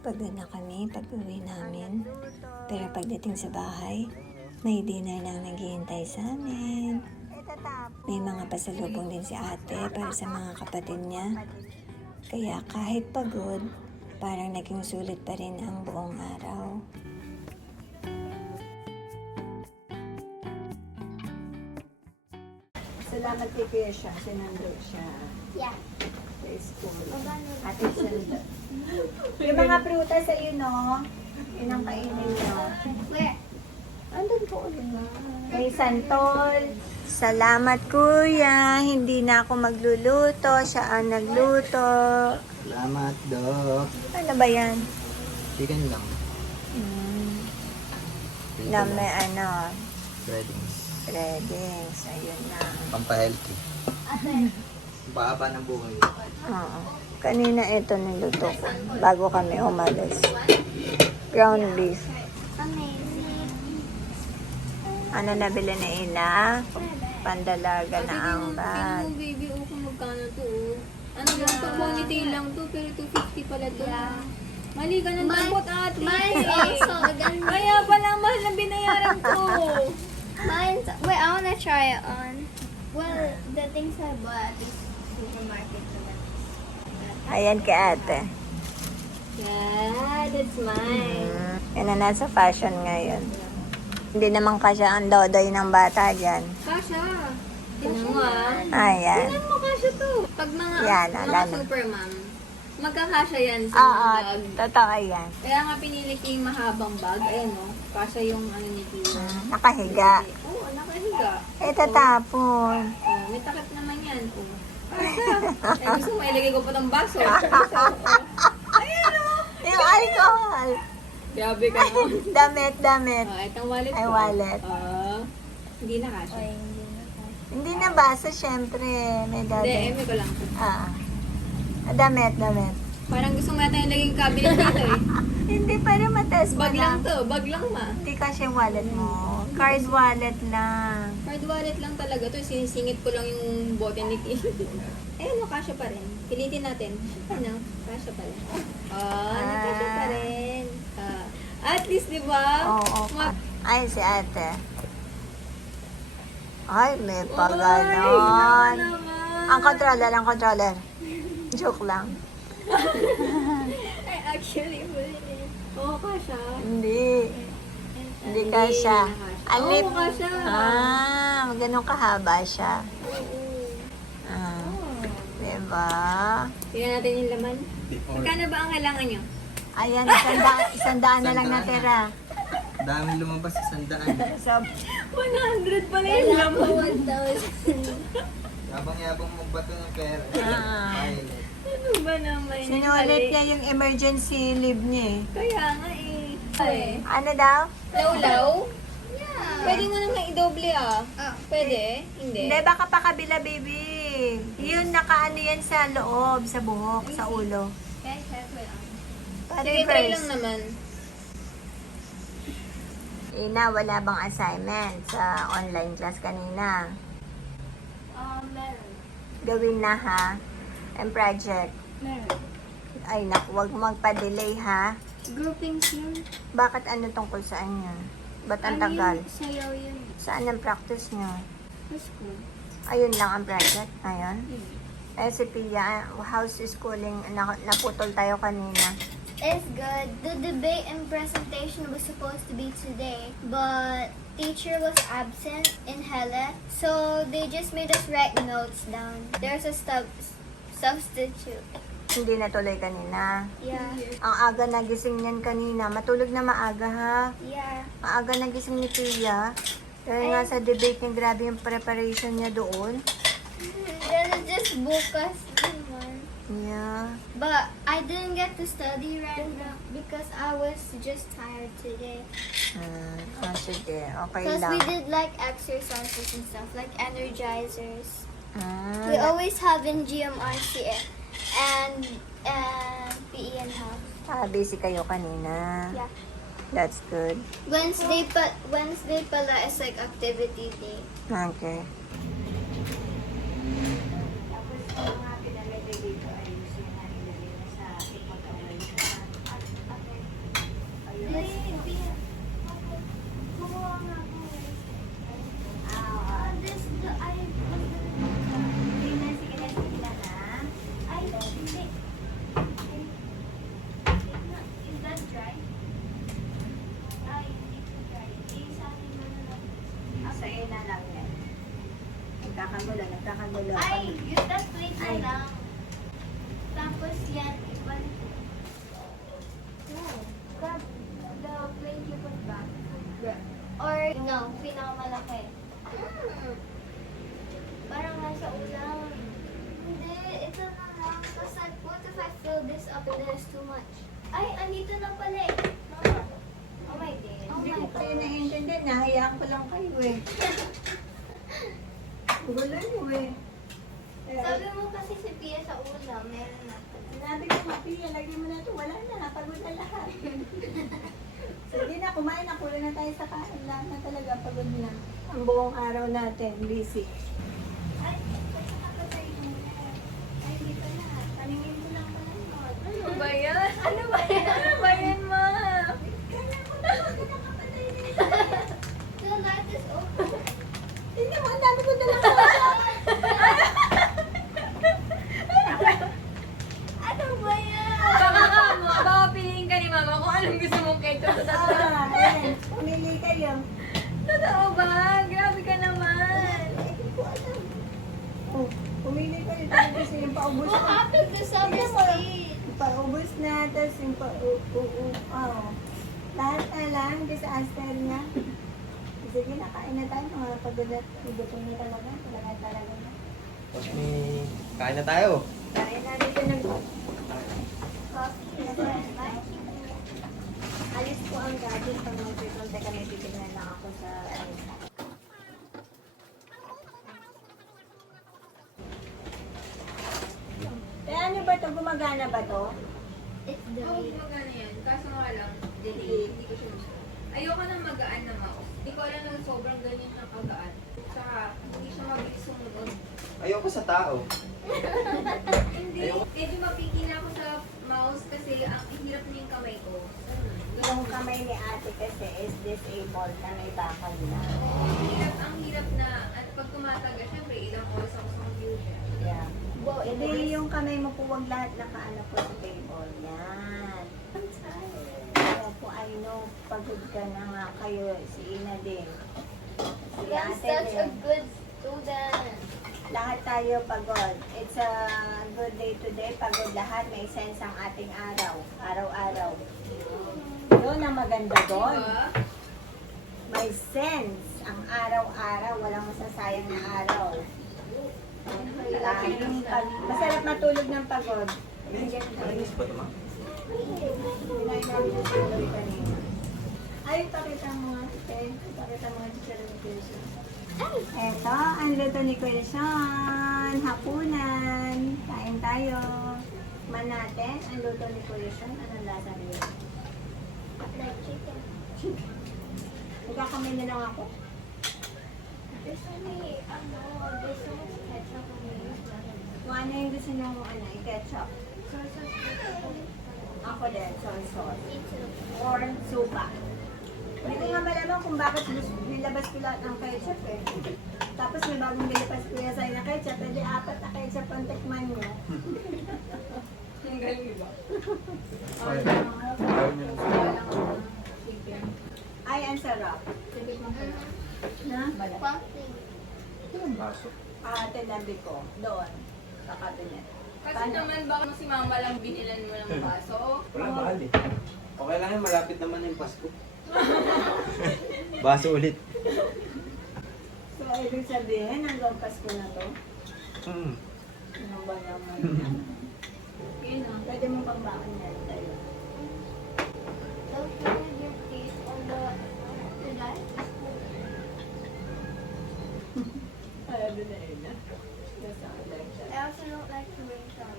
Pagod na kami pag-uwi namin. Pero pagdating sa bahay, may dinner na naghihintay sa amin. May mga pasalubong din si ate para sa mga kapatid niya. Kaya kahit pagod, parang naging sulit pa rin ang buong araw. Salamat kay Kuya siya. Sinando siya Yeah. sa school. Magano? Ate Sanda. Yung mga prutas sa iyo, no? Yun ang kainin niyo. Where? Andun po ulit na. Kay Santol. Salamat kuya, hindi na ako magluluto, siya ang nagluto. Salamat, Doc. Ano ba yan? Chicken lang. Na may Breadings. breadings, ayun na. Pampahealthy. Paaba ng buhay. Oo. Kanina ito niluto ko, bago kami umalis. Ground beef. Amazing. Ano nabili na Ina? Pandalaga na ang bag. Tingnan mo, baby, kung magkano to, Ano lang to, ponytail lang to, pero 250 pala to. Mali ka ng tambot, ate. Mine's also ganda. Kaya pala mahal na binayaran ko. Mine's, wait, I wanna try it on. Well, the things I bought at the supermarket naman. Ayan kay ate. Yeah, that's mine. Yan na nasa fashion ngayon. Hindi naman kasya ang dodoy ng bata dyan. Kasha. Tingnan mo Ayan. Tingnan mo kasha to. Pag mga, Yan, mga alam na. super mom, magkakasya yan sa Oo, mga bag. totoo yan. Kaya nga pinili ko yung mahabang bag. Ayan o, kasha yung ano ni Tio. Nakahiga. Oo, nakahiga. Eh, tatapon. Oh, may takip naman yan. Oh. Kasha. Eh, gusto mo, ilagay ko pa ng baso. Yung alcohol. Grabe ka no? Damit. Oh, itong wallet Ay, ko. wallet. Hindi na kasha. Hindi na basa, syempre. May Hindi, dati. eme ko lang. Damit. Parang gusto mo yata yung laging cabinet dito eh. Hindi, para matest mo Bag lang na. to, bag lang ma. Hindi kasi yung wallet mo. Card wallet lang. Card wallet lang talaga to. Sinisingit ko lang yung bote ni Kim. Ayun, kasha pa rin. Pilitin natin. Ano? Kasha pa rin. Nagkasya pa rin. At least, di ba? Oo. Mag- Ay, si ate. Ay, may pa Ay, ganon. naman. Ang controller. Joke lang. Ay, actually, pwede. Oo, kasha. Hindi. Hindi kasha. Ang Oo, lip. kasha. Ganun kahaba siya. Oo. Diba? Tingnan natin yung laman. Magkano ba ang kailangan nyo? Ayan, isandaan na lang natira. Dami lumabas sa sandaan. So, 100 pala yung laman. 1,000. Yabang-yabang magbato ng pera. Pilot. Ano ba naman? sinulit niya yung emergency leave niya eh. Kaya nga eh. Ay. Ano daw? Laulaw? Yeah. Pwede mo naman i-doble ah. Pwede? Hindi. Hindi, baka pa kabila, baby. Yun, nakaano yan sa loob, sa buhok, sa ulo. Kaya syempre lang. Pare Sige, try lang naman. Ina, wala bang assignment sa online class kanina? Meron. Gawin na ha. And project. Meron. Ay, naku, wag magpa-delay ha. Groupings yun. Bakit ano tungkol saan yun? Ba't ang tagal? Sayaw yun. Saan ang practice nyo? Sa school. Ayun lang ang project ngayon? Eh, si Pia, how's schooling? Naputol tayo kanina. It's good. The debate and presentation was supposed to be today, but teacher was absent in Helle, so they just made us write notes down. There's a substitute. Hindi natuloy kanina. Yeah. Ang aga nagising niyan kanina. Matulog na maaga ha. Yeah. Maaga nagising ni Pia. Dahil nga sa debate niya, grabe yung preparation niya doon. Then it just book us one. Yeah. But I didn't get to study right now because I was just tired today. Sige. Okay Because we lang. did like exercises and stuff, like energizers. Mm, We always have in GMRC and PE and health. busy kayo kanina. Yeah. That's good. Wednesday pala is like activity day. Okay. Tapos, ang mga pinalagay dito ay gusto na ilagay na sa ipag-away sa Nagkakagulo, nagkakagulo. Ay, use that plate na Ay. lang. Tapos yan, iban. No, grab the plate you put back. Or, no, pinakamalaki. Parang nasa ulam. Hindi, ito na lang. Because what if I fill this up and there's too much? Ay, andito na pala eh. Mama. Oh my God. Oh Hindi my ko kayo God. naiintindihan. Nahayaan ko lang kayo eh. Gulo nyo eh. Sabi mo kasi si Pia sa ulam, meron na. Sinabi ko, Mapia, lagyan mo na ito. Wala na, pagod na lahat. Sige na, kumain na. Kulang na tayo sa kain. Lahat na talaga, pagod na. Ang buong araw natin, busy. Ay, kasi nakapatay mo na. Ay, dito na. Paningin ko lang pala yun. Ano ba yan? Ano ba yan? Ano ba yan, ma? The light is open. Hindi mo, ang dami ko dalang Ano ba yan? Baka piliin ka ni mama kung anong gusto mong ketchup sa tatlo. Ayan, pumili kayo. Totoo ba? Grabe ka naman. Hindi ko alam. Oh, pumili kayo. Tapos gusto yung paubos What na. happened to some seed? Paubos na, tapos yung lahat na lang, disaster na. Sige na, kain na tayo. Mga pagulat, ibutong na talaga. Talaga na. Okay. Kain na tayo. Kain na dito ng alis po ang gadget pag mag-resolve kami. Titignan lang ako sa ano ba to? Gumagana ba to? It's Oo, delayed. gumagana yan. Kaso nga lang, delay. Hindi ko siya gusto. Ayoko na magaan na mouse. Hindi ko alam na sobrang ganyan na kagaan. Saka, hindi siya mabilis sumunod. Ayoko sa tao. Hindi. Medyo mapiki na ako sa mouse kasi ang hirap niya yung kamay ko. Yung kamay ni ate kasi is disabled na may bakal na. Ang hirap na, at pag tumataga, syempre ilang oras ako sa computer. Yeah. Hindi yung kamay mo po wag lahat nakaano po sa table. Yan. Opo, I know. Pagod ka na nga kayo. Si Ina din. Si I'm ate such a din. good student. Lahat tayo pagod. It's a good day today. Pagod lahat. May sense ang ating araw. Araw-araw. Yun ang maganda doon. Diba? May sense ang araw-araw. Walang masasayang na araw. Masarap matulog ng pagod. Malinis ba ito, ma? Pinain namin ang tulog kanina. Ay, pakita mo nga. Okay, pakita mo nga sa television. Eto, ang luto ni Kuya Sean. Hapunan. Kain tayo. Man natin, ang luto ni Kuya Sean. Anong lasa niyo? Like chicken. Magkakamay na lang ako. There's only, there's so much ketchup on it. Kung ano yung gusto niyo i-ketchup. Soy sauce. Ako din, soy sauce. Me too. Or suka. Hindi ko nga malaman kung bakit nilabas ko lahat ng ketchup eh. Tapos may bagong nilipas ko yung sa'yo na ketchup, pwede 4 na ketchup ang tikman nyo. Ang galing, diba? Ayaw niyo na. Wala ko ng chicken. Ay, ang sarap. Sige, masarap. Na? Something. Baso. Tinabi ko. Doon. Sa cabinet. Kasi naman baka si mama lang binilan mo ng baso. Wala mahal eh. Okay lang yan, malapit naman yung Pasko. Baso ulit. So, ibig sabihin, hanggang Pasko na to. Hmm. Ano ba naman? Yun o. Pwede mo pang bakit na tayo. Don't you have your teeth on the knife? Ayaw din na yun na. Nasa I also don't like chewing gum.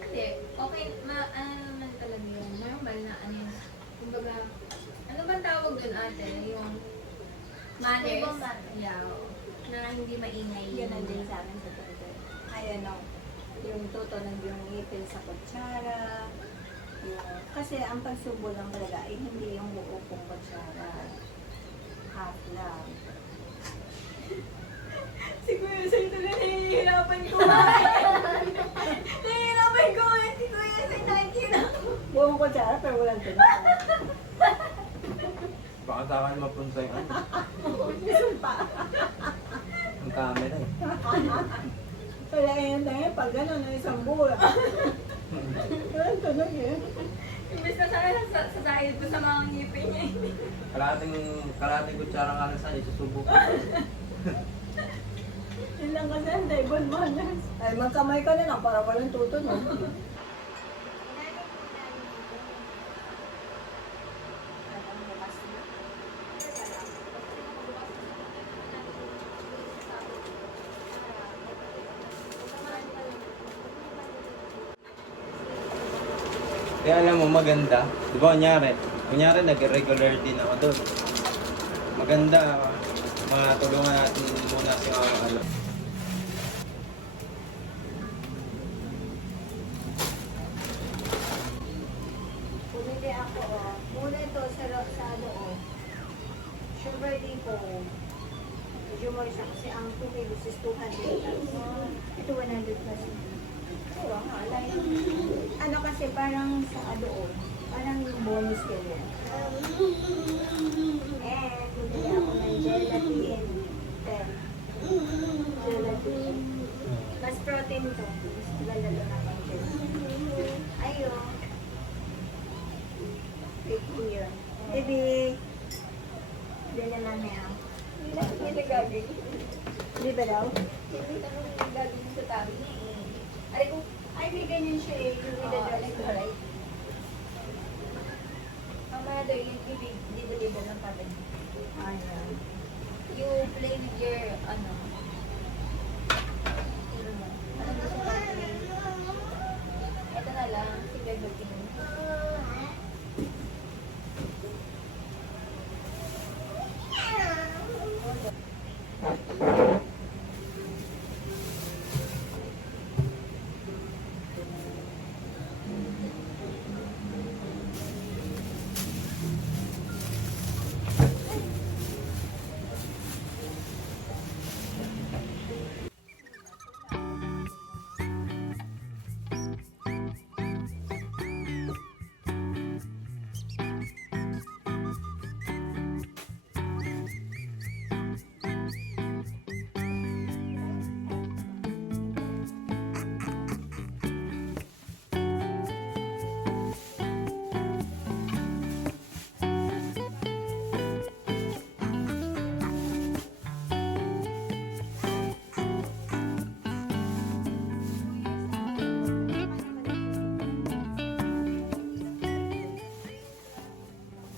Hindi. Okay, ano naman talaga yun. Normal na ano yun. Kumbaga, ano bang tawag dun ate? Yung manners. Table manners. Yeah. Na hindi maingay. Yun ang din sa amin sa Twitter. Ay, ano, yung tutunog yung ngipin sa kutsara. Kasi ang pagsubo lang talaga ay hindi yung buo kong kutsara. Half lang. Siguro sa ito na nahihirapan ko. Nahihirapan ko. Si Kuya sa nakikirap. Buong kutsara pero walang tunog. Baka sa akin mapunta yung ano. Sumpa. Ang ang camera eh. Kaya yan tayo, pag gano'n, isang buwan. Ganun tunog eh. Imbes na sana sa dahil ko sa mga ngipin niya. Kalating kutsara nga lang sa'yo, susubok ko. Yun lang kasi ang table manners. Ay, magkamay ka na lang para walang tutunog. Kaya alam mo, maganda. Di ba, kunyari nag-regular din ako doon. Maganda, matulungan natin muna si mga ano. Pumili ako, oh. Muna ito sa loob. Sugar dito. Medyo more siya kasi ang 2 kilos is 200. Ito 100 plus. Oo, ano kasi parang sa loob. Parang yung bonus ko yan. And bumili ako ng gelatin. 10. Gelatin. Mas protein to. Mas ganda to na pang gelatin. Ayun. 50 yun. Baby. Hindi na mamaya. Hindi nagagawin. Di ba daw? Hindi tanong yung nagagawin sa tabi niya eh. Ay, kung Ay, may ganyan siya eh. Yung like idadress the right. Mamaya daw yung libo-libo ng tabi niya. Ayun. You play with your, ano, ano mo. Ano gusto mo play? Ito na lang, si Gagatin.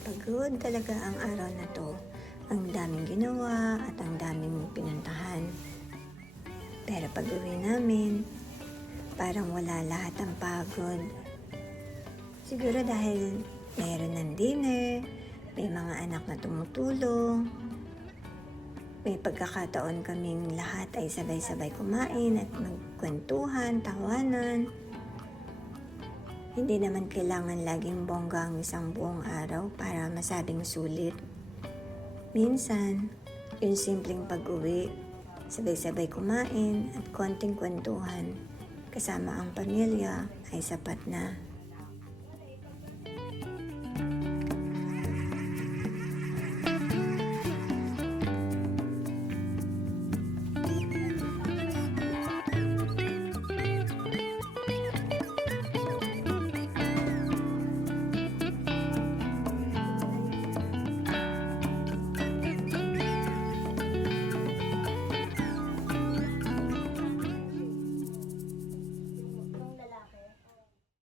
Pagod talaga ang araw na to. Ang daming ginawa at ang daming pinuntahan. Pero pag uwi namin, parang wala lahat ang pagod. Siguro dahil mayroon ng dinner, may mga anak na tumutulong, may pagkakataon kaming lahat ay sabay-sabay kumain at magkwentuhan, tawanan. Hindi naman kailangan laging bongga ang isang buong araw para masabing sulit. Minsan, yung simpleng pag-uwi, sabay-sabay kumain at konting kwentuhan kasama ang pamilya ay sapat na.